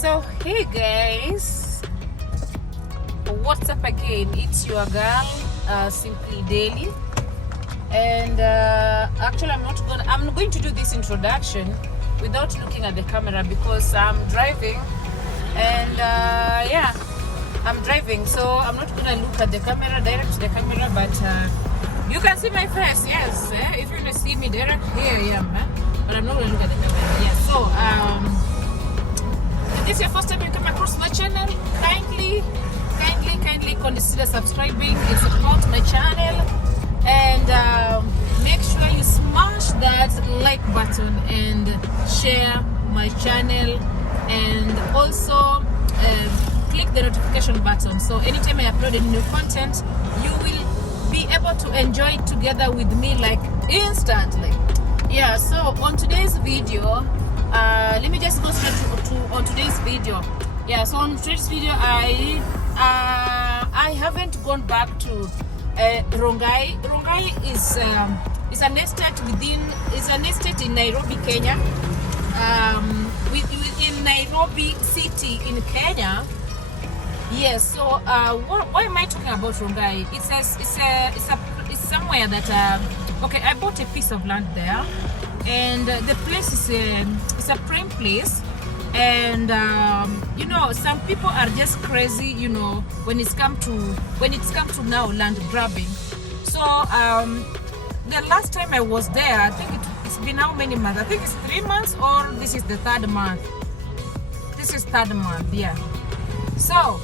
So hey guys, what's up again? It's your girl Simply Daily, and actually I'm going to do this introduction without looking at the camera because I'm driving, and yeah, I'm driving, so I'm not gonna look at the camera, direct to the camera, but you can see my face. Yes, if you want to see me direct, here I am, but I'm not gonna look at the camera. Yeah, so if this is your first time you come across my channel, kindly consider subscribing and support my channel, and make sure you smash that like button and share my channel, and also click the notification button, so anytime I upload a new content you will be able to enjoy it together with me, like instantly. Yeah, so on today's video, let me just go straight on today's video. Yeah, so on today's video I haven't gone back to Rongai. Rongai is an estate in Nairobi, Kenya. Within Nairobi city in Kenya. Yes. So why am I talking about Rongai? It's somewhere that okay, I bought a piece of land there, and the place is a prime place, and you know, some people are just crazy, you know, when it's come to now land grabbing. So the last time I was there, I think it's been how many months? I think it's 3 months, or this is the third month. This is third month, yeah. So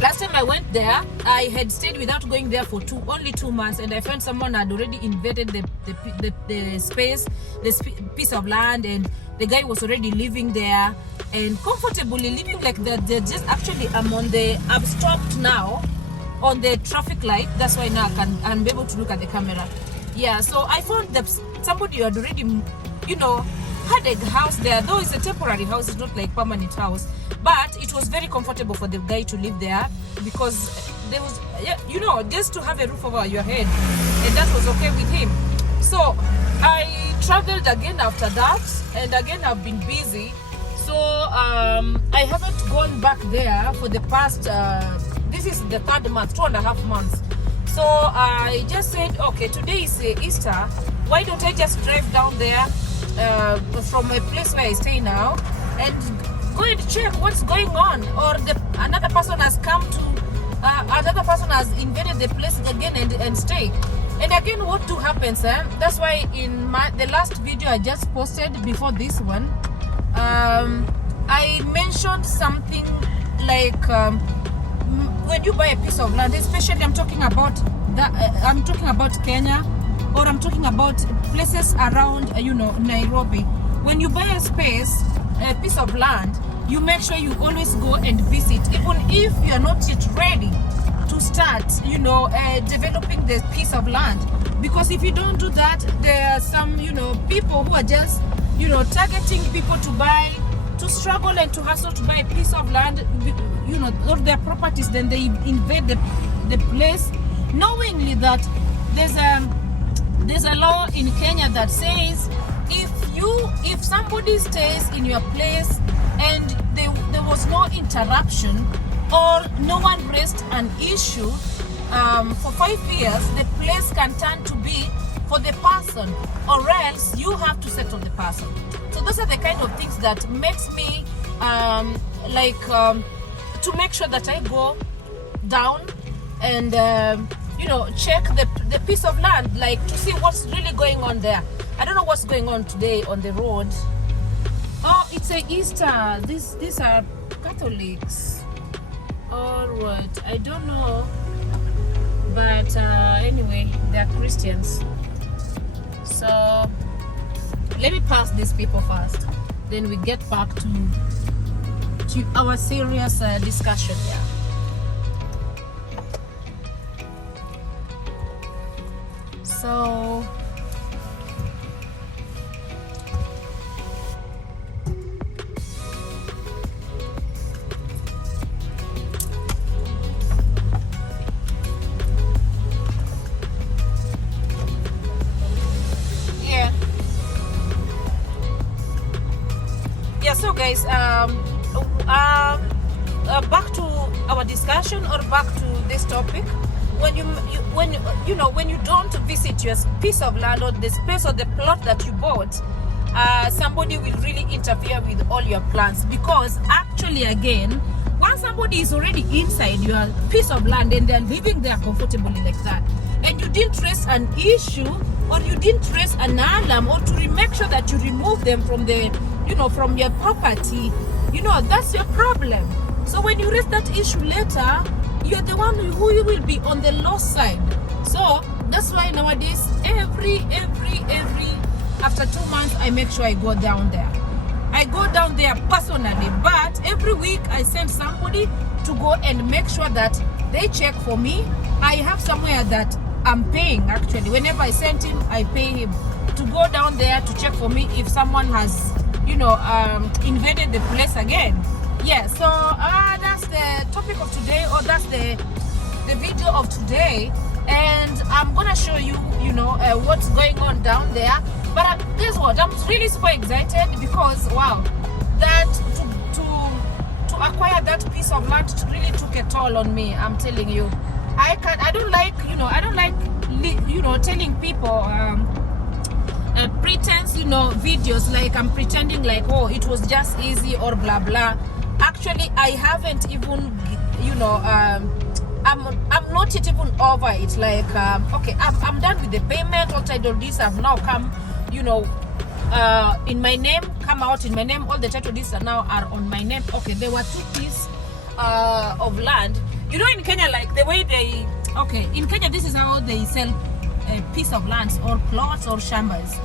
last time I went there, I had stayed without going there for only 2 months, and I found someone had already invaded the space, this piece of land, and the guy was already living there and comfortably living like that. They're just actually I've stopped now on the traffic light. That's why now I'm able to look at the camera. Yeah, so I found that somebody had already, you know, had a house there, though it's a temporary house, it's not like permanent house, but it was very comfortable for the guy to live there because there was, you know, just to have a roof over your head, and that was okay with him. So I traveled again after that, and again I've been busy, so I haven't gone back there for the past this is the third month, 2.5 months. So I just said, okay, today is Easter, why don't I just drive down there from a place where I stay now and go and check what's going on, or another person has come to another person has invaded the place again and stay. And again, what do happens? That's why in the last video I just posted before this one, I mentioned something like when you buy a piece of land, especially I'm talking about Kenya, or I'm talking about places around, you know, Nairobi. When you buy a piece of land, you make sure you always go and visit, even if you're not yet ready to start, you know, developing the piece of land. Because if you don't do that, there are some, you know, people who are just, you know, targeting people to struggle and to hustle to buy a piece of land, you know, or their properties. Then they invade the place, knowingly that there's a law in Kenya that says if somebody stays in your place and there was no interruption, or no one raised an issue for 5 years, the place can turn to be for the person, or else you have to settle the person. So those are the kind of things that makes me to make sure that I go down and you know, check the piece of land, like to see what's really going on there. I don't know what's going on today on the road. Oh, it's a Easter. These are Catholics. All right, I don't know, but anyway, they are Christians. So let me pass these people first, then we get back to our serious discussion here. So yeah, so guys, back to our discussion, or back to this topic. When you don't visit your piece of land or the space or the plot that you bought, somebody will really interfere with all your plans. Because actually, again, once somebody is already inside your piece of land and they're living there comfortably like that, and you didn't raise an issue, or you didn't raise an alarm, or to make sure that you remove them from the, from your property, that's your problem. So when you raise that issue later, you're the one who will be on the lost side. So that's why nowadays, every after 2 months, I make sure I go down there. I go down there personally, but every week I send somebody to go and make sure that they check for me. I have somewhere that I'm paying, actually. Whenever I send him, I pay him to go down there to check for me if someone has, invaded the place again. Yeah, so that's the topic of today, or that's the video of today. And I'm gonna show you, what's going on down there. But guess what? I'm really super excited because, wow, that to acquire that piece of land really took a toll on me. I'm telling you, I don't like telling people pretense, videos, like I'm pretending like, oh, it was just easy or blah blah. Actually, I haven't even, I'm not yet even over it. Like, okay, I'm done with the payment. All title deeds have now come, in my name, come out in my name. All the title deeds are on my name. Okay, there were 2 pieces of land. In Kenya, like the way in Kenya, this is how they sell a piece of land or plots or shambas.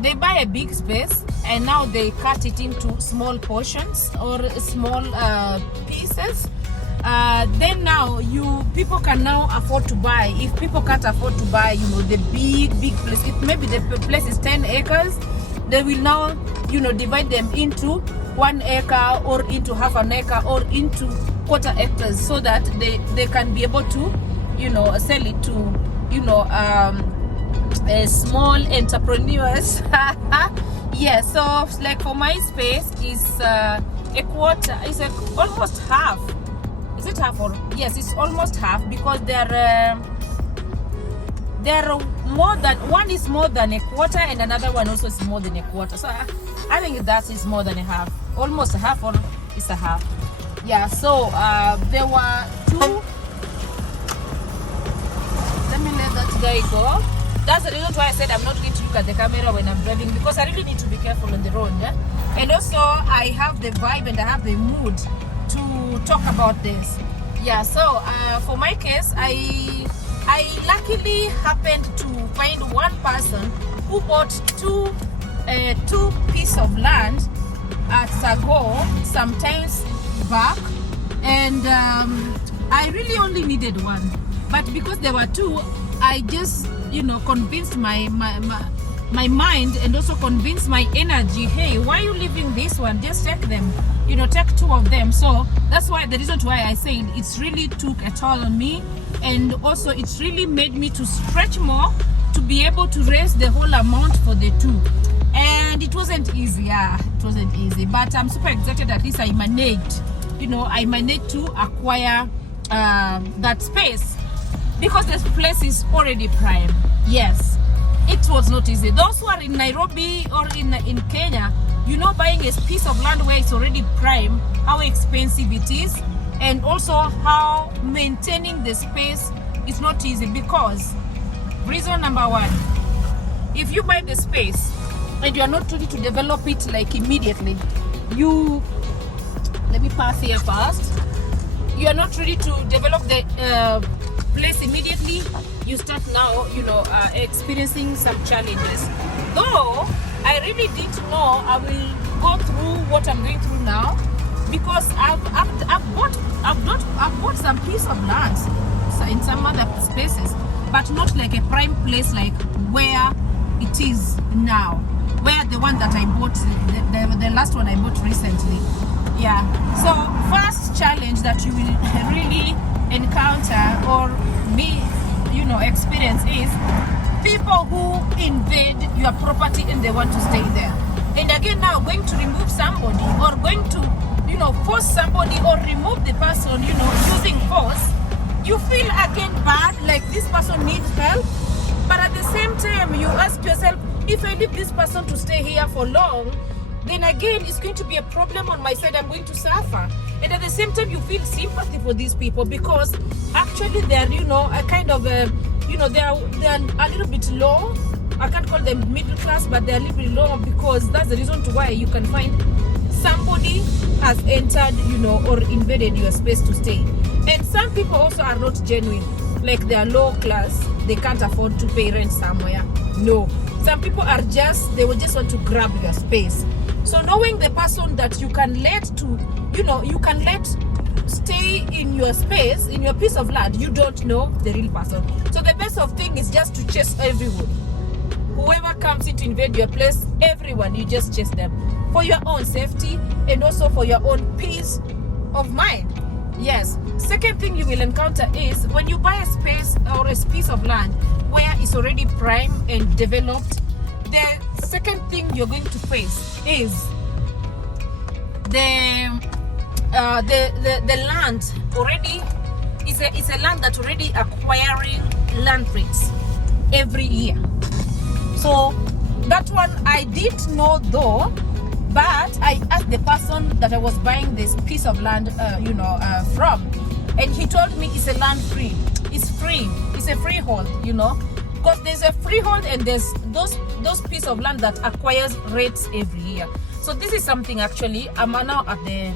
They buy a big space and now they cut it into small portions or small pieces. Then now people can now afford to buy. If people can't afford to buy, the big place, if maybe the place is 10 acres, they will now, divide them into 1 acre or into half an acre or into quarter hectares, so that they can be able to, sell it to, small entrepreneurs. Yeah, so like for my space is a quarter, is almost half. Is it half? Or yes, it's almost half, because there are more than one is more than a quarter and another one also is more than a quarter. So I think that is more than a half, almost a half, or it's a half. Yeah, so there were 2. Let me let that guy go. That's the reason why I said I'm not going to look at the camera when I'm driving, because I really need to be careful on the road. Yeah? And also I have the vibe and I have the mood to talk about this. Yeah, so for my case, I luckily happened to find one person who bought two pieces of land at Sago sometimes back, and I really only needed one, but because there were 2, I just convinced my mind, and also convinced my energy, hey, why are you leaving this one? Just take them, take 2 of them. So that's why the reason why I said it's really took a toll on me, and also it's really made me to stretch more to be able to raise the whole amount for the 2. And it wasn't easy. Yeah, it wasn't easy, but I'm super excited. At least I managed, I managed to acquire that space, because this place is already prime. Yes, it was not easy. Those who are in Nairobi or in Kenya, buying a piece of land where it's already prime, how expensive it is, and also how maintaining the space is not easy. Because reason number 1, if you buy the space and you are not ready to develop it like immediately, let me pass here first. You are not ready to develop the place immediately, you start now, experiencing some challenges. Though I really didn't know I will go through what I'm going through now, because I've bought some piece of lands in some other spaces, but not like a prime place like where it is now, where the one that I bought, the last one I bought recently. Yeah, so first challenge that you will really encounter or experience is people who invade your property and they want to stay there. And again, now going to remove somebody or going to force somebody or remove the person, using force, you feel again bad, like this person needs help. But at the same time, you ask yourself, if I leave this person to stay here for long, then again, it's going to be a problem on my side. I'm going to suffer. And at the same time, you feel sympathy for these people, because actually they're, a kind of, they're a little bit low. I can't call them middle class, but they're a little bit low, because that's the reason to why you can find somebody has entered, or invaded your space to stay. And some people also are not genuine, like they are low class, they can't afford to pay rent somewhere. No, some people are they will just want to grab your space. So knowing the person that you can let stay in your space, in your piece of land, you don't know the real person. So the best of thing is just to chase everyone. Whoever comes in to invade your place, everyone, you just chase them for your own safety and also for your own peace of mind. Yes. Second thing you will encounter is when you buy a space or a piece of land where it's already prime and developed, the second thing you're going to face is the land already is a land that already acquiring land rates every year. So that one I didn't know though, but I asked the person that I was buying this piece of land from, and he told me it's a land free. It's free. It's a freehold, because there's a freehold and there's those piece of land that acquires rates every year. So this is something actually. I'm now at the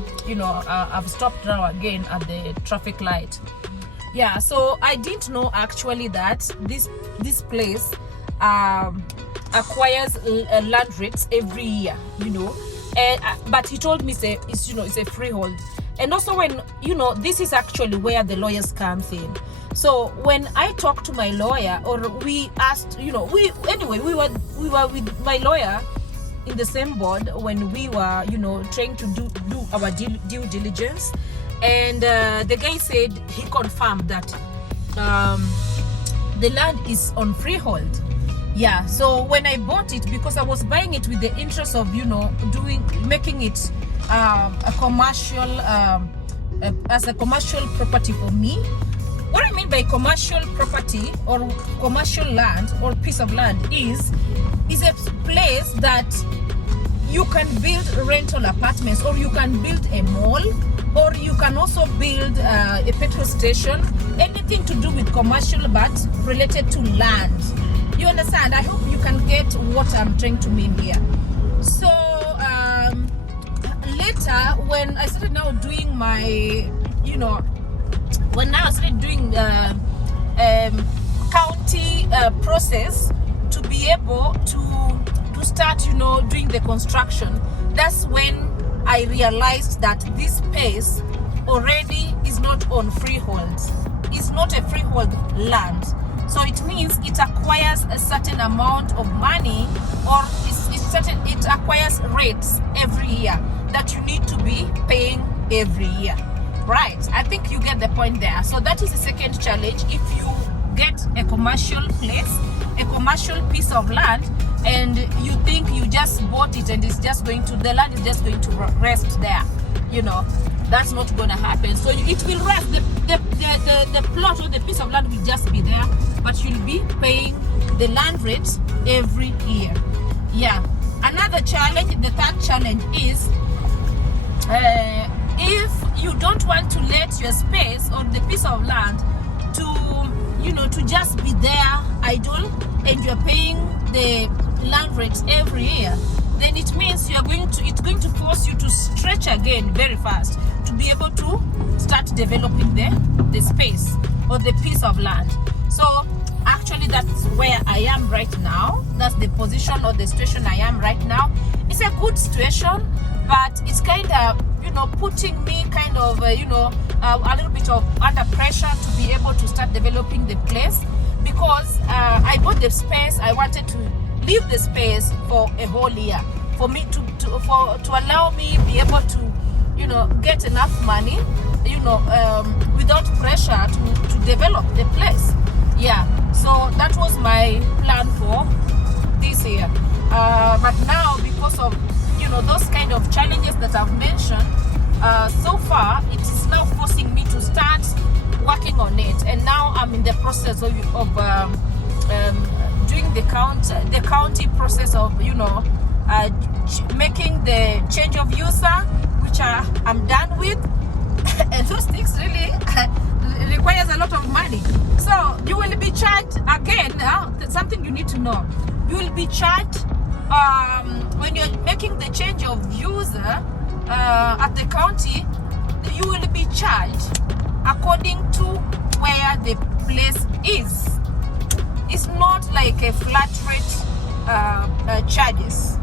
I've stopped now again at the traffic light. Yeah, so I didn't know actually that this place acquires land rates every year, and but he told me it's a freehold. And also when this is actually where the lawyers comes in. So when I talked to my lawyer, or we asked, we were with my lawyer in the same board when we were trying to do our due diligence, and the guy said he confirmed that the land is on freehold. Yeah, so when I bought it, because I was buying it with the interest of making it a commercial as a commercial property for me. What I mean by commercial property or commercial land or piece of land is a place that you can build rental apartments, or you can build a mall, or you can also build a petrol station, anything to do with commercial but related to land. You understand? I hope you can get what I'm trying to mean here. So later, when I started now doing my, when I started doing county process to be able to start, doing the construction, that's when I realized that this space already is not on freehold. It's not a freehold land. So it means it acquires a certain amount of money, or it acquires rates every year that you need to be paying every year. Right? I think you get the point there. So that is the second challenge. If you get a commercial place, a commercial piece of land, and you think you just bought it and the land is just going to rest there, that's not going to happen. So it will rest. The plot or the piece of land will just be there, but you'll be paying the land rates every year. Yeah. Another challenge, the third challenge is if you don't want to let your space or the piece of land to just be there idle, and you're paying the land rates every year, then it means it's going to force you to stretch again very fast to be able to start developing the space or the piece of land. So actually that's where I am right now. That's the position or the situation I am right now. It's a good situation, but it's kind of putting me kind of a little bit of under pressure to be able to start developing the place, because I bought the space. I wanted to leave the space for a whole year for me to allow me be able to get enough money without pressure to develop the place. Yeah, so that was my plan for this year, but now because of those kind of challenges that I've mentioned, so far it is now forcing me to start working on it, and now I'm in the process of doing the county process of making the change of user, which I'm done with. And those things really requires a lot of money. So you will be charged again. Something you need to know: you will be charged when you're making the change of user at the county. You will be charged according to where the place is. It's not like a flat rate charges.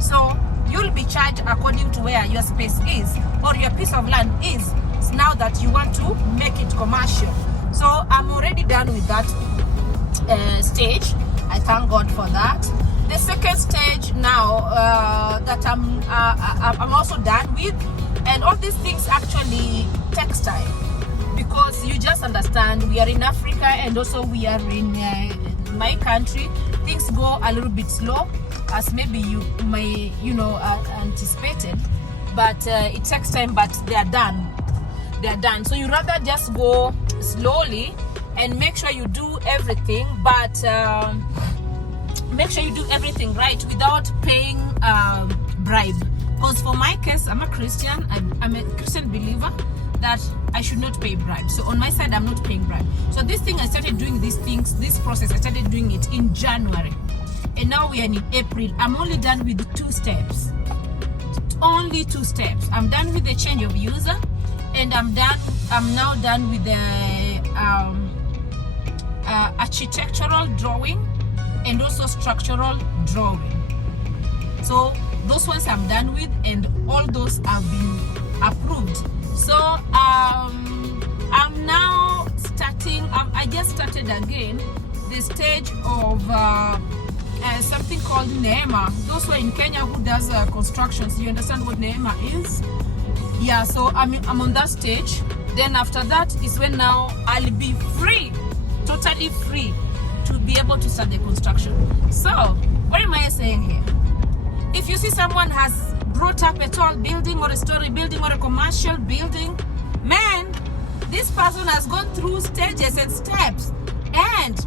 So you'll be charged according to where your space is or your piece of land is. Now that you want to make it commercial. So I'm already done with that stage. I thank God for that. The second stage now that I'm also done with, and all these things actually takes time, because you just understand we are in Africa and also we are in my country. Things go a little bit slow, as maybe you may anticipated, but it takes time. But they are done. So you rather just go slowly and make sure you do everything, but make sure you do everything right without paying bribe. Because for my case, I'm a Christian. I'm a Christian believer that I should not pay bribe. So on my side, I'm not paying bribe. So this thing, I started doing this process, I started doing it in January. And now we are in April. I'm only done with 2 steps. Only 2 steps. I'm done with the change of user. And I'm now done with the architectural drawing and also structural drawing. So those ones I'm done with, and all those have been approved. So I'm now starting. I just started again the stage of something called NEMA. Those who are in Kenya who does constructions, you understand what NEMA is? Yeah, so I'm on that stage. Then after that is when now I'll be free, totally free, to be able to start the construction. So what am I saying here? If you see someone has brought up a tall building or a story building or a commercial building, man, this person has gone through stages and steps, and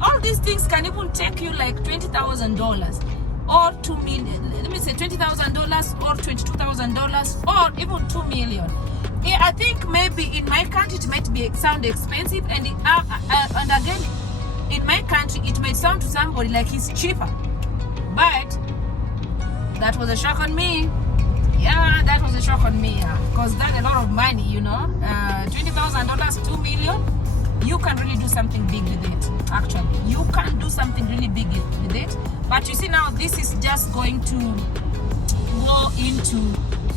all these things can even take you like $20,000 or $2 million. Let me say $20,000 or $22,000 or even $2 million. Yeah, I think maybe in my country it might sound expensive, and again, in my country it might sound to somebody like it's cheaper. But that was a shock on me. Yeah, that was a shock on me, because that's a lot of money, $20,000, $2 million. You can really do something big with it. Actually, you can do something really big with it. But you see, now this is just going to go into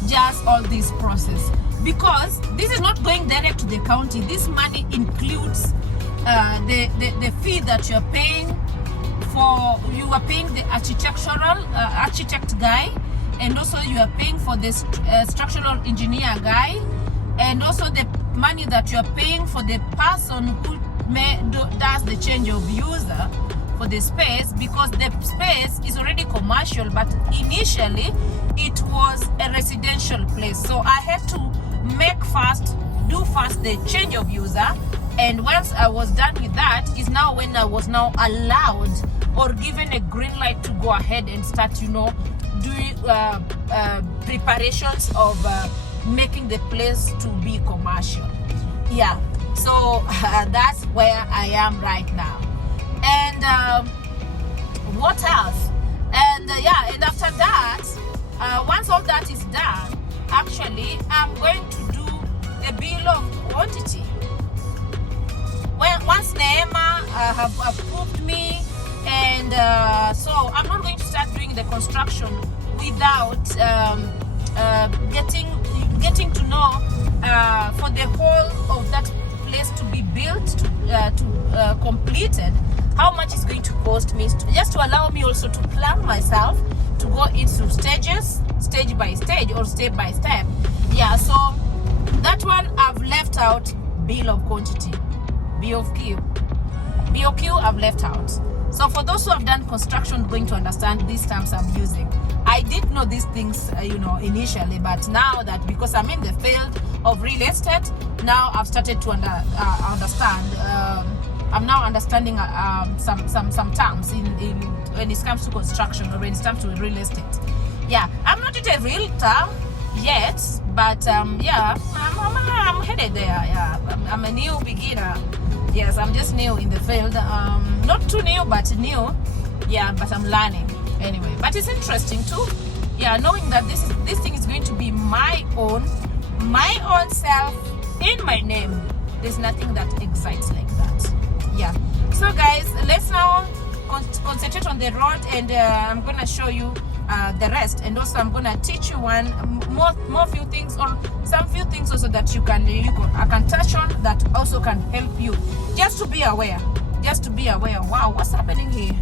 just all this process, because this is not going direct to the county. This money includes the fee that you're paying you are paying the architect guy, and also you are paying for the structural engineer guy, and also the money that you are paying for the person who does the change of user for the space, because the space is already commercial, but initially it was a residential place. So I had to do first the change of user, and once I was done with that is now when I was now allowed or given a green light to go ahead and start doing preparations of making the place to be commercial. Yeah, so that's where I am right now. And what else? And and after that, once all that is done, actually I'm going to do the bill of quantity. Once NEMA have approved me, and so I'm not going to start doing the construction without getting to know for the whole of that place to be built, to completed, how much it's going to cost me, just to allow me also to plan myself to go into stages, stage by stage or step by step. Yeah, so that one I've left out bill of quantity, BOQ I've left out. So for those who have done construction, going to understand these terms I'm using. I didn't know these things, you know, initially, but now that because I'm in the field of real estate, now I've started to understand. I'm now understanding some terms in when it comes to construction or when it comes to real estate. Yeah, I'm not a realtor yet, but yeah, I'm headed there. Yeah, I'm a new beginner. Yes, I'm just new in the field. Not too new, but new. Yeah, but I'm learning anyway. But it's interesting too. Yeah, knowing that this thing is going to be my own self in my name. There's nothing that excites like that. Yeah. So guys, let's now concentrate on the road, and I'm gonna show you the rest, and also I'm gonna teach you more few things, or some few things also that I can touch on that also can help you. Just to be aware. Wow, what's happening here?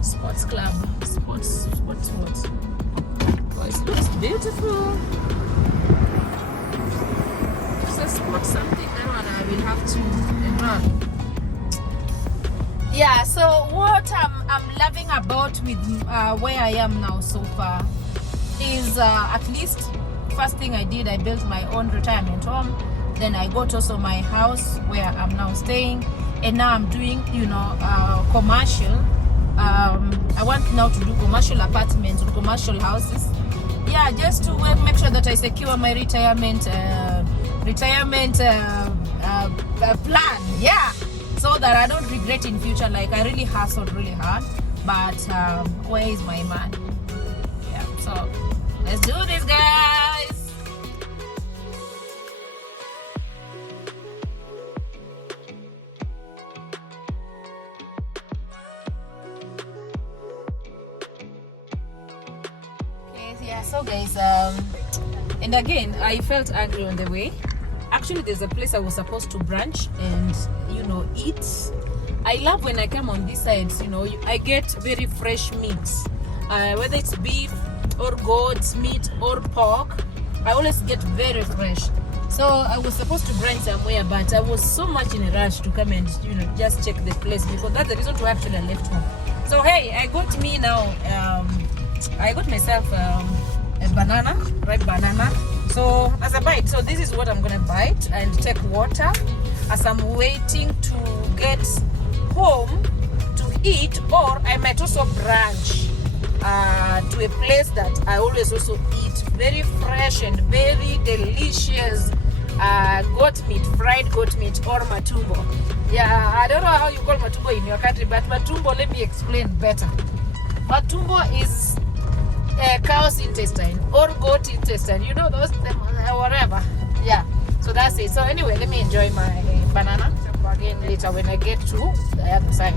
Sports club. Sports what? Oh, it looks beautiful. It's a sport something. I will have to run. Yeah, so what I'm loving about with where I am now so far is at least first thing I did, I built my own retirement home. Then I got also my house where I'm now staying, and now I'm doing, you know, commercial. I want now to do commercial apartments or commercial houses. Yeah, just to make sure that I secure my retirement plan. Yeah. So that I don't regret in future. Like, I really hustled really hard, but where is my man? Yeah, so let's do this, guys. Okay, yeah, so guys, and again, I felt angry on the way. Actually, there's a place I was supposed to brunch and, you know, eat. I love when I come on this side, you know, I get very fresh meats. Whether it's beef or goat's meat or pork, I always get very fresh. So I was supposed to brunch somewhere, but I was so much in a rush to come and, you know, just check the place, because that's the reason why actually I left home. So hey, I got me now, I got myself a banana, ripe banana. So as a bite, so this is what I'm gonna bite and take water as I'm waiting to get home to eat, or I might also brunch to a place that I always also eat very fresh and very delicious goat meat, fried goat meat, or matumbo. Yeah, I don't know how you call matumbo in your country, but matumbo, let me explain better. Matumbo is cow's intestine or goat intestine, you know, those whatever. Yeah, so that's it. So anyway, let me enjoy my banana again later when I get to the other side.